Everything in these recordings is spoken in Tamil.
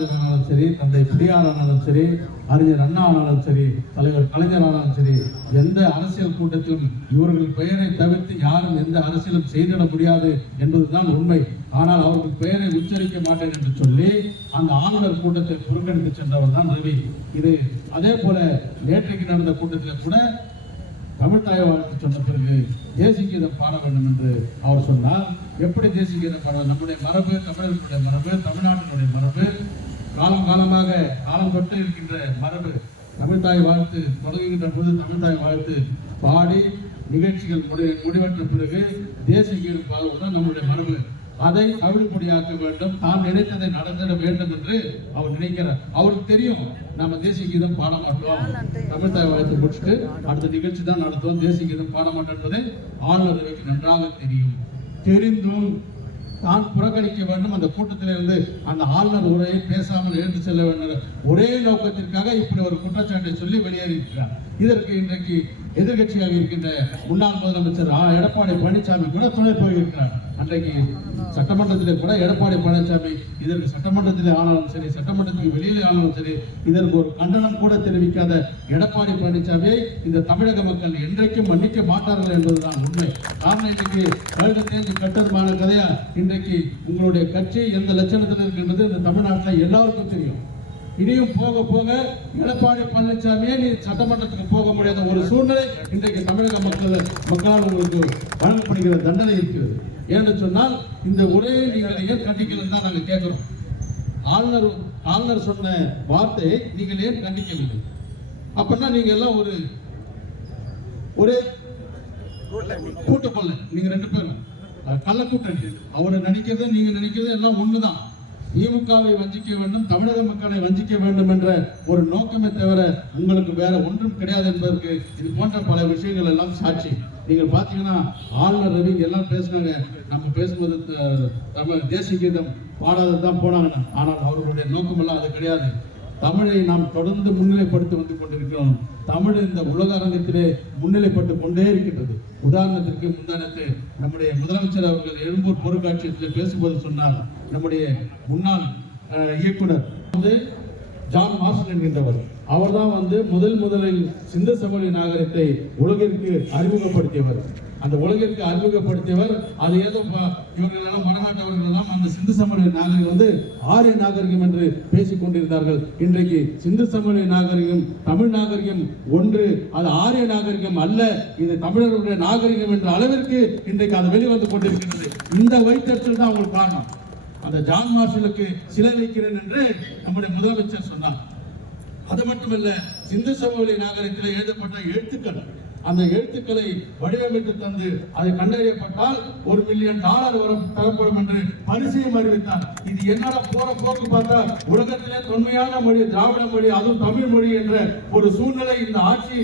காமராஜர் ஆனாலும் சரி தந்தை பெரியார் ஆனாலும் சரி அறிஞர் அண்ணா ஆனாலும் சரி தலைவர் கலைஞர் ஆனாலும் சரி எந்த அரசியல் கூட்டத்திலும் இவர்கள் பெயரை தவிர்த்து யாரும் எந்த அரசியலும் செய்திட முடியாது என்பதுதான் உண்மை. ஆனால் அவர்கள் பெயரை உச்சரிக்க மாட்டேன் என்று சொல்லி அந்த ஆளுநர் கூட்டத்தை புறக்கணித்து சென்றவர் தான் ரவி. இது அதே போல நேற்றைக்கு நடந்த கூட்டத்தில் கூட தமிழ்தாய் வாழ்த்து சொன்ன பிறகு தேசிய கீதம் பாட வேண்டும் என்று அவர் சொன்னார். எப்படி தேசிய கீதம் பாட நம்முடைய மரபு தமிழர்களுடைய மரபு தமிழ்நாட்டினுடைய மரபு காலம் காலமாக காலம் தொட்டு இருக்கின்ற மரபு தமிழ்தாய் வாழ்த்து தொடங்குகின்ற போது தமிழ்தாய் வாழ்த்து பாடி நிகழ்ச்சிகள் முடி முடிவற்ற பிறகு தேசிய கீதம் பாடுவது தான் நம்முடைய மரபு. அதை அவிழ்பொடியாக்க வேண்டும். தான் நினைத்ததை நடந்திட வேண்டும் என்று அவர் நினைக்கிறார். அவருக்கு தெரியும் நாம தேசிய கீதம் பாட மாட்டோம். தமிழ் தாய் வாழ்த்து முடிச்சுட்டு அடுத்த நிகழ்ச்சி தான் நடத்துவோம். தேசிய கீதம் பாட மாட்டோம் என்பதை ஆளுநர் நன்றாக தெரியும். தெரிந்தும் தான் புறக்கணிக்க வேண்டும். அந்த கூட்டத்திலிருந்து அந்த ஆளுநர் உரையை பேசாமல் எழுந்து செல்ல வேண்டும். ஒரே நோக்கத்திற்காக இப்படி ஒரு குற்றச்சாட்டை சொல்லி வெளியேறியிருக்கிறார். இதற்கு இன்றைக்கு எதிர்க்கட்சியாக இருக்கின்ற முன்னாள் முதலமைச்சர் எடப்பாடி பழனிசாமி கூட துணை போயிருக்கிறார். அன்றைக்கு சட்டமன்றத்திலே கூட எடப்பாடி பழனிசாமி இதற்கு சட்டமன்றத்திலே ஆனாலும் சரி சட்டமன்றத்துக்கு வெளியிலே ஆனாலும் சரி இதற்கு ஒரு கண்டனம் கூட தெரிவிக்காத எடப்பாடி பழனிசாமியை இந்த தமிழக மக்கள் என்றைக்கும் மன்னிக்க மாட்டார்கள் என்பதுதான் உண்மை. காரணம் இன்றைக்கு வருட தேர்ந்து கட்டதுமான கதையா இன்றைக்கு உங்களுடைய கட்சி எந்த லட்சணத்தில் இருக்கு என்பது இந்த தமிழ்நாட்டில் எல்லாருக்கும் தெரியும். இனியும் போக போக எடப்பாடி பழனிசாமியே நீ சட்டமன்றத்துக்கு போக முடியாத ஒரு சூழ்நிலை இன்றைக்கு தமிழக மக்கள் மக்களால் உங்களுக்கு வழங்கப்படுகிற தண்டனை இருக்கிறது. ஏன்னு சொன்னால் இந்த உரையை நீங்கள் ஏன் கண்டிக்கலன்னு தான் நாங்கள் கேட்குறோம். ஆளுநர் ஆளுநர் சொன்ன வார்த்தையை நீங்கள் ஏன் கண்டிக்கவில்லை? அப்படின்னா நீங்க எல்லாம் ஒரு ஒரே கூட்டு கொள்ள நீங்க ரெண்டு பேரும். கள்ள கூட்டணி அவரை நினைக்கிறது நீங்க நினைக்கிறது எல்லாம் ஒண்ணுதான். திமுகவை வஞ்சிக்க வேண்டும் தமிழக மக்களை வஞ்சிக்க வேண்டும் என்ற ஒரு நோக்கமே தவிர உங்களுக்கு வேற ஒன்றும் கிடையாது என்பதற்கு இது போன்ற பல விஷயங்கள் எல்லாம் சாட்சி. நீங்கள் பார்த்தீங்கன்னா ஆளுநர் ரவி எல்லாம் பேசுனாங்க. நம்ம பேசும்போது தமிழ் தேசிய கீதம் பாடாதது தான் போனாங்க ஆனால் அவர்களுடைய நோக்கமெல்லாம் அது கிடையாது. தமிழை நாம் தொடர்ந்து முன்னிலைப்படுத்தி வந்து கொண்டிருக்கிறோம். தமிழ் இந்த உலக அரங்கத்திலே முன்னிலைப்பட்டு கொண்டே இருக்கின்றது. உதாரணத்திற்கு முந்தானத்து நம்முடைய முதலமைச்சர் அவர்கள் எழும்பூர் பொருட்காட்சியத்தில் பேசும்போது சொன்னார். நம்முடைய முன்னாள் இயக்குனர் வந்து ஜான் மார்ஷல் என்கின்றவர். அவர்தான் வந்து முதல் முதலில் சிந்த சமவெளி நாகரிகத்தை உலகிற்கு அறிமுகப்படுத்தியவர். அந்த உலகிற்கு அறிமுகப்படுத்தியவர் அது ஏதோ இவர்கள் எல்லாம் வடநாட்டவர்கள் எல்லாம் அந்த சிந்து சமவெளி நாகரிகம் வந்து ஆரிய நாகரிகம் என்று பேசிக் கொண்டிருந்தார்கள். இன்றைக்கு சிந்து சமவெளி நாகரிகம் தமிழ் நாகரிகம் ஒன்று. அது ஆரிய நாகரிகம் அல்ல இது தமிழர்களுடைய நாகரிகம் என்ற அளவிற்கு இன்றைக்கு அது வெளிவந்து கொண்டிருக்கிறது இந்த வைத்தறிச்சல் தான் உங்களுக்கு காரணம். அந்த ஜான் மார்ஷலுக்கு சிலை வைக்கிறேன் என்று நம்முடைய முதலமைச்சர் சொன்னார். அது மட்டுமல்ல சிந்து சமவெளி நாகரிகத்தில் எழுதப்பட்ட எழுத்துக்கள். அந்த எழுத்துக்களை வடிவமைத்து தந்து அது கண்டறியப்பட்டால் ஒரு மில்லியன் டாலர் வரும் தரப்படும் என்று பரிசையும் அறிவித்தார். இது என்னடா போற போக்கு பார்த்தா உலகத்திலே தொன்மையான மொழி திராவிட மொழி அதுவும் தமிழ் மொழி என்ற ஒரு சூழ்நிலை இந்த ஆட்சி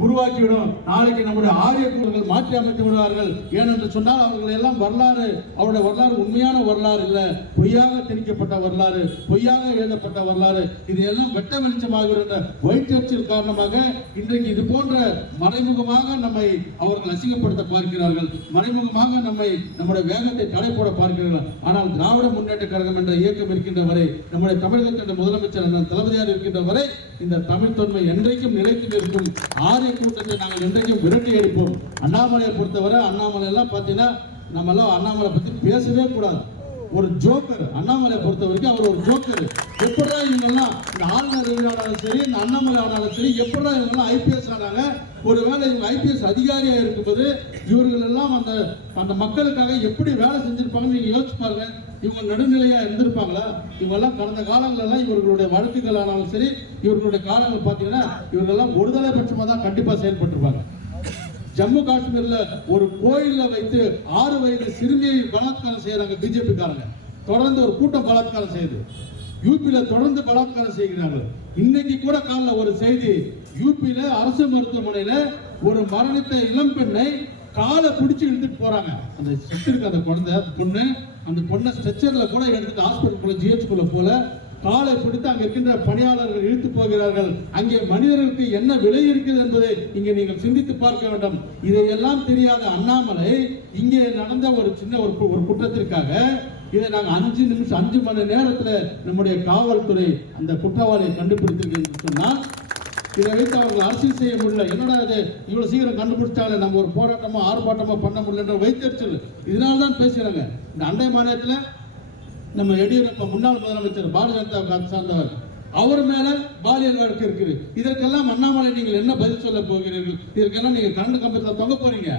உருவாக்கிவிடும். நாளைக்கு நம்முடைய ஆரிய மாற்றி அமைத்து விடுவார்கள். ஏனென்று சொன்னால் அவர்கள் எல்லாம் வரலாறு அவருடைய வரலாறு உண்மையான வரலாறு இல்லை. பொய்யாக திணிக்கப்பட்ட வரலாறு பொய்யாக எழுதப்பட்ட வரலாறு. இது எல்லாம் வெட்ட வெளிச்சமாகிற வயிற்றச்சில் காரணமாக இன்றைக்கு இது போன்ற மறைமுகமாக நம்மை அவர்கள் அசிங்கப்படுத்த பார்க்கிறார்கள். மறைமுகமாக நம்மை நம்முடைய வேகத்தை தடை போட பார்க்கிறார்கள். ஆனால் திராவிட முன்னேற்ற கழகம் என்ற இயக்கம் இருக்கின்ற வரை நம்முடைய தமிழகத்தின் முதலமைச்சர் தளபதியார் இருக்கின்ற வரை இந்த தமிழ் தொன்மை என்றைக்கும் நிலைத்து நிற்கும் ஆரிய கூட்டத்தை நாங்கள் இன்றைக்கும் விரட்டி எடுப்போம் அண்ணாமலையை பொறுத்தவரை அண்ணாமலை எல்லாம் பார்த்தீங்கன்னா நம்ம எல்லாம் அண்ணாமலை பற்றி பேசவே கூடாது. ஒரு ஜோக்கர். அண்ணாமலை பொறுத்த வரைக்கும் அவர் ஒரு ஜோக்கர். எப்படா இவங்கெல்லாம் இந்த ஆளுநர் ஆனாலும் சரி இந்த அண்ணாமலை ஆனாலும் சரி எப்படா இவங்கெல்லாம் ஐபிஎஸ் ஆனாங்க? ஒருவேளை இவங்க ஐபிஎஸ் அதிகாரியாக இருக்கும்போது இவர்கள் எல்லாம் அந்த அந்த மக்களுக்காக எப்படி வேலை செஞ்சிருப்பாங்கன்னு நீங்க யோசிச்சு பாருங்க. இவங்க நடுநிலையா இருந்திருப்பாங்களா? இவங்க எல்லாம் கடந்த காலங்களெல்லாம் இவர்களுடைய வழக்குகள் ஆனாலும் சரி இவர்களுடைய காலங்கள் பார்த்தீங்கன்னா இவர்களெல்லாம் ஒருதலை பட்சமாக தான் கண்டிப்பாக செயல்பட்டுருப்பாங்க. ஜம்மு காஷ்மீர்ல ஒரு கோயில்ல வைத்து ஆறு வயது சிறுமியை பலாத்காரம் செய்யறாங்க பிஜேபி காரங்க தொடர்ந்து ஒரு கூட்டம் பலாத்காரம் செய்யுது. யூபியில தொடர்ந்து பலாத்காரம் செய்கிறார்கள் இன்னைக்கு கூட காலில் ஒரு செய்தி யூபியில அரசு மருத்துவமனையில ஒரு மரணித்த இளம் பெண்ணை காலை பிடிச்சி எடுத்துட்டு போறாங்க. அந்த செத்துருக்கு அந்த குழந்தை அந்த பொண்ணு அந்த பொண்ணை ஸ்ட்ரெச்சர்ல கூட எடுத்துட்டு ஹாஸ்பிட்டல் போல ஜிஹெச்குள்ள போல காலை பிடித்து அங்கே இருக்கின்ற பணியாளர்கள் இழுத்து போகிறார்கள். அங்கே மனிதர்களுக்கு என்ன விலை இருக்குது என்பதை இங்கே நீங்கள் சிந்தித்து பார்க்க வேண்டும். இதையெல்லாம் தெரியாத அண்ணாமலை இங்கே நடந்த ஒரு சின்ன ஒரு கு- ஒரு குற்றத்திற்காக இதை நாங்கள் அஞ்சு நிமிஷம் அஞ்சு மணி நேரத்தில் நம்முடைய காவல்துறை அந்த குற்றவாளியை கண்டுபிடித்திருக்கு என்று சொன்னால் இதை வைத்து அவர்கள் அரசியல் செய்ய முடியல. என்னடா இது? இவ்வளவு சீக்கிரம் கண்டுபிடிச்சாலே நம்ம ஒரு போராட்டமாக ஆர்ப்பாட்டமாக பண்ண முடியலன்ற வைத்தறிச்சல். இதனால தான் பேசுறாங்க. இந்த அண்டை மாநிலத்தில் நம்ம எடியூரப்பா முன்னாள் முதலமைச்சர் பாரதிய ஜனதா கட்சி சார்ந்தவர். அவர் மேல பாலியல் வழக்கு இருக்குது. இதற்கெல்லாம் அண்ணாமலை நீங்கள் என்ன பதில் சொல்ல போகிறீர்கள்? இதற்கெல்லாம் நீங்க கரண்ட் கம்பத்தில் தொங்க போறீங்க.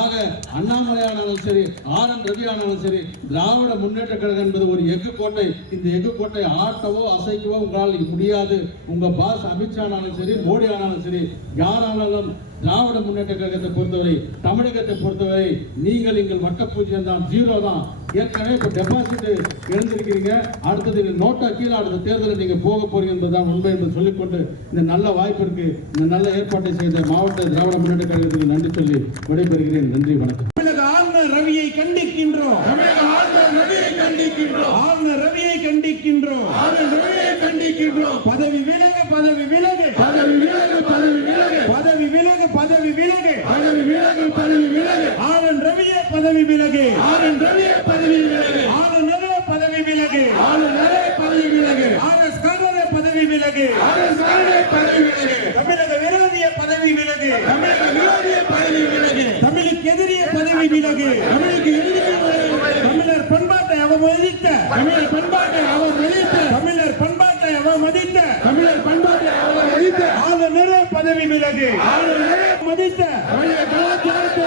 ஆக அண்ணாமலை ஆனாலும் சரி ஆர் என் ரவி ஆனாலும் சரி திராவிட முன்னேற்ற கழகம் என்பது ஒரு எஃகு கோட்டை. இந்த எஃகு கோட்டை ஆட்டவோ அசைக்கவோ உங்களால் முடியாது. உங்க பாஸ் அமித்ஷா ஆனாலும் சரி மோடி ஆனாலும் சரி யாரானாலும் திராவிட முன்னேற்ற கழகத்தை பொறுத்தவரை தமிழகத்தை பொறுத்தவரை நீங்கள் எங்கள் வட்ட பூஜ்ஜியம் தான் ஜீரோ தான். ஏற்கனவே இப்போ டெபாசிட் எழுந்திருக்கிறீங்க. அடுத்தது நோட்டா கீழே அடுத்த தேர்தலில் நீங்க போக போறீங்க என்பதுதான் உண்மை என்று சொல்லிக்கொண்டு இந்த நல்ல வாய்ப்பிற்கு இந்த நல்ல ஏற்பாட்டை செய்த மாவட்ட திராவிட முன்னேற்ற கழகத்துக்கு நன்றி சொல்லி விடைபெறுகிறேன். நன்றி வணக்கம். தமிழக ஆளுநர் ரவியை கண்டிக்கின்றோம். தமிழக ஆளுநர் ரவியை கண்டிக்கின்றோம். ஆளுநர் ரவியை கண்டிக்கின்றோம். ஆளுநர் ரவியை கண்டிக்கின்றோம். பதவி விலகு பதவி விலகு. பதவி விலகு பதவி விலகு. பதவி விலகு பதவி விலகு. பதவி விலகு பதவி விலகு. ஆளுநர் ரவியே பதவி விலகு. ஆளுநர் ரவியை பதவி விலகு ஆளுநரே பதவி விலகு ஆளுநரே பதவி விலகு ஆர் எஸ் காரரே பதவி விலகு. தமிழக விரோதிய பதவி விலகு. தமிழக விரோதிய பதவி விலகு தமிழுக்கு எதிரிய பதவி விலகு. தமிழுக்கு எதிரிய தமிழர் பண்பாட்டை அவமதித்த. தமிழர் பண்பாட்டை அவர் வெளியிட்ட தமிழர் பண்பாட்டை அவமதித்த. தமிழர் பண்பாட்டை அவர் அழித்த ஆளுநரே பதவி விலகு. ஆளுநரே மதித்த தமிழர் கலாச்சாரத்தை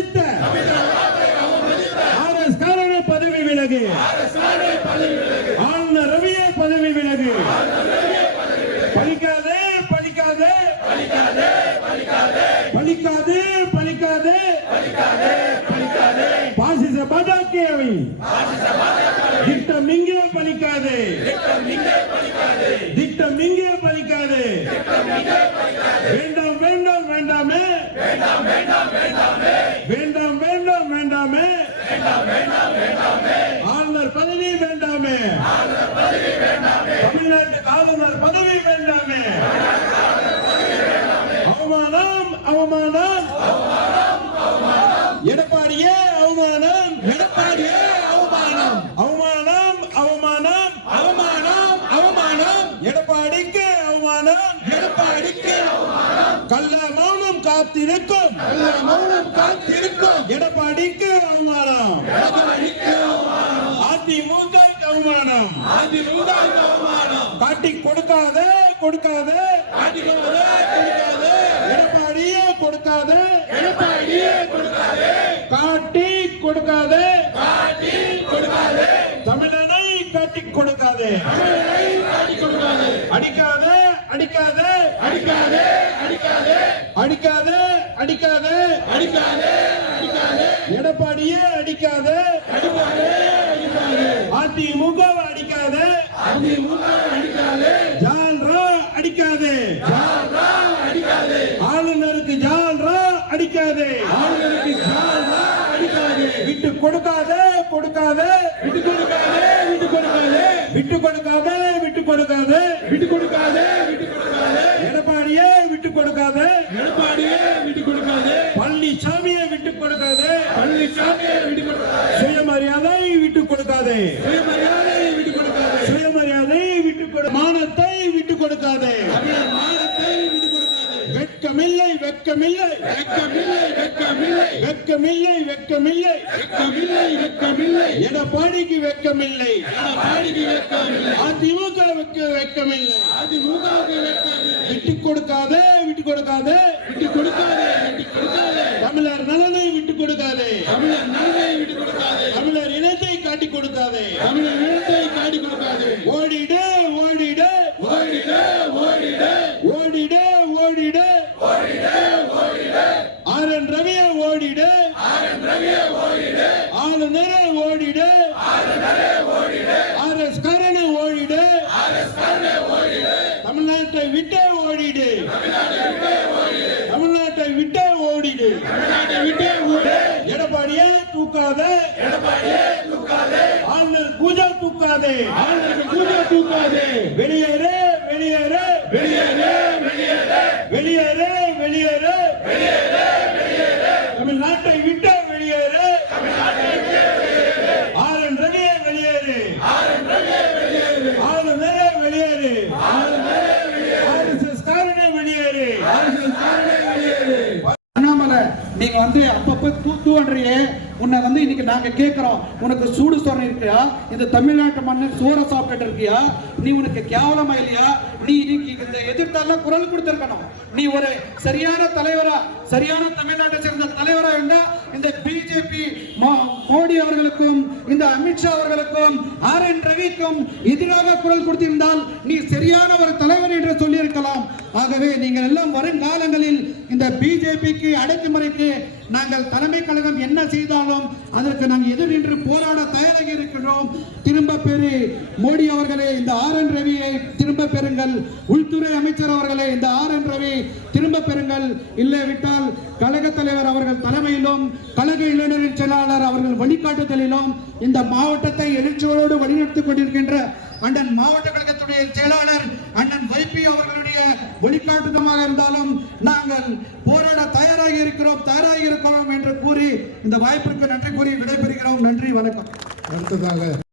அவமதித்த ஆர் எஸ் காரனை பதவி விலகு ஆளுநர் ரவியை பதவி விலகு பழிக்காதே பழிக்காதே பழிக்காது பலிக்காதே பாசிச பாஜகவை திட்டம் இங்கே பழிக்காதே திட்டம் இங்கே வேண்டாம் வேண்டாம் வேண்டாமே. ஆளுநர் பதவி வேண்டாமே. தமிழ்நாட்டு ஆளுநர் பதவி வேண்டாமே. அவமானம் அவமானம். எடப்பாடியே அவமானம். எடப்பாடியே அவமானம். அவமானம் அவமானம். அவமானம் அவமானம். எடப்பாடிக்கு அவமானம். எடப்பாடிக்கு கள்ள மௌனம் காத்திருக்கும். நல்ல மௌனம் காத்திருக்கும். எடப்பாடிக்கு அவமானம். எடப்பாடிக்கு அவமானம். அதிமுக அவமானம். அதிமுக அவமானம். காட்டி கொடுக்காதே கொடுக்காதே. காட்டிக்கொண்டதே கொடுக்காதே. எடப்பாடியே கொடுக்காதே. எடப்பாடியே கொடுக்காதே. காட்டி கொடுக்காதே. காட்டி கொடுக்காதே. தமிழனை காட்டி கொடுக்காதே. தமிழரை காட்டி கொடுக்காதே. அடிக்காதே அடிக்காதே அடிக்காதே அடிக்காதே அடிக்காதே அடிக்காதே அடிக்காதே எடப்பாடியே அடிக்காதே. அதிமுக அடிக்காதே. ஜால்ரா அடிக்காதே. ஆளுநருக்கு ஜால்ரா அடிக்காதே. விட்டு கொடுக்காதே கொடுக்காதே. விட்டு கொடுக்காதே விட்டு கொடுக்காதே. விட்டு கொடுக்காதே விட்டு கொடுக்காதே. விட்டு கொடுக்காதே விட்டு கொடுக்காதே. எடப்பாடியே விட்டு கொடுக்காதே. எடப்பாடியே விட்டு கொடுக்காதே. பழனிசாமியை விட்டு கொடுக்காதே பழனிசாமியை விட்டு கொடுக்காதே சுயமரியாதை விட்டு கொடுக்காதே சுயமரியாதையை விட்டு கொடுக்காதே சுயமரியாதை விட்டு கொடு மானத்தை விட்டு கொடுக்காதே வெட்கமில்லை வெட்கமில்லை. வெட்கமில்லை வெட்கமில்லை. வெட்கமில்லை வெட்கமில்லை. வெட்கமில்லை வெட்கமில்லை. எடப்பாடிக்கு வெட்கமில்லை. எடப்பாடிக்கு வெட்கமில்லை. அதிமுகவுக்கு வெட்கமில்லை. அதிமுகவுக்கு வெட்கமில்லை. விட்டு கொடுக்காதே விட்டு கொடுக்காதே விட்டு கொடுக்காதே விட்டு கொடுக்காதே தமிழர் நலனை விட்டு கொடுக்காதே தமிழர் நன்மை விட்டு கொடுக்காதே தமிழர் இனத்தை காட்டி கொடுக்காதே தமிழர் இனத்தை காட்டி கொடுக்காதே ஓடிடு ஓடிடு ஓடிட ஓடிட ஓடிடு ஓடிடு ஆர் என் ரவியை ஓடிடு ஆர் ஆர்எஸ் காரனை ஓடிடு. தமிழ்நாட்டை விட்டே ஓடிடு. தமிழ்நாட்டை விட்டே ஓடிடு. விட்டே ஓடு எடப்பாடியே தூக்காதே. ஆளுநர் பூஜா தூக்காதே. ஆளுநருக்கு பூஜை தூக்காதே. வெளியேறு. நீங்க வந்து அப்பப்ப தூ தூன்றீங்க உன்னை வந்து இன்னைக்கு நாங்க கேட்கிறோம் உனக்கு சூடு சொரணை இருக்கியா? இந்த தமிழ்நாட்டு மண்ணு சோற சாப்பிட்டு இருக்கியா? நீ உனக்கு கேவலமா இல்லையா? நீ இன்னைக்கு இந்த எதிர்த்தால குரல் கொடுத்துருக்கணும். நீ ஒரு சரியான தலைவரா சரியான தமிழ்நாட்டை சேர்ந்த தலைவரா இருந்தா இந்த பிஜேபி மோடி அவர்களுக்கும் இந்த அமித்ஷா அவர்களுக்கும் ஆர் என் ரவிக்கும் எதிராக குரல் கொடுத்திருந்தால் நீ சரியான ஒரு தலைவர் என்று சொல்லியிருக்கலாம். ஆகவே நீங்கள் எல்லாம் வருங்காலங்களில் இந்த பிஜேபிக்கு அடக்குமுறைக்கு நாங்கள் தலைமை கழகம் என்ன செய்தாலும் அதற்கு நாங்கள் எதிர் நின்று போராட தயாராக இருக்கிறோம். திரும்ப பெறு மோடி அவர்களே இந்த ஆர் என் ரவியை திரும்ப பெறுங்கள். உள்துறை அமைச்சர் அவர்களே இந்த ஆர் என் ரவி திரும்ப பெறுங்கள். இல்லை விட்டால் கழக தலைவர் அவர்கள் தலைமையிலும் கழக இளைஞரின் செயலாளர் அவர்கள் வழிகாட்டுதலிலும் இந்த மாவட்டத்தை எழுச்சியோடு வழிநடத்திக் கொண்டிருக்கின்ற அண்ணன் மாவட்ட கழகத்துடைய செயலாளர் அண்ணன் வைபி அவர்களுடைய வழிகாட்டுதமாக இருந்தாலும் நாங்கள் போராட தயாராக இருக்கிறோம் தயாராக இருக்கிறோம் என்று கூறி இந்த வாய்ப்பிற்கு நன்றி கூறி விடைபெறுகிறோம். நன்றி வணக்கம். அடுத்ததாக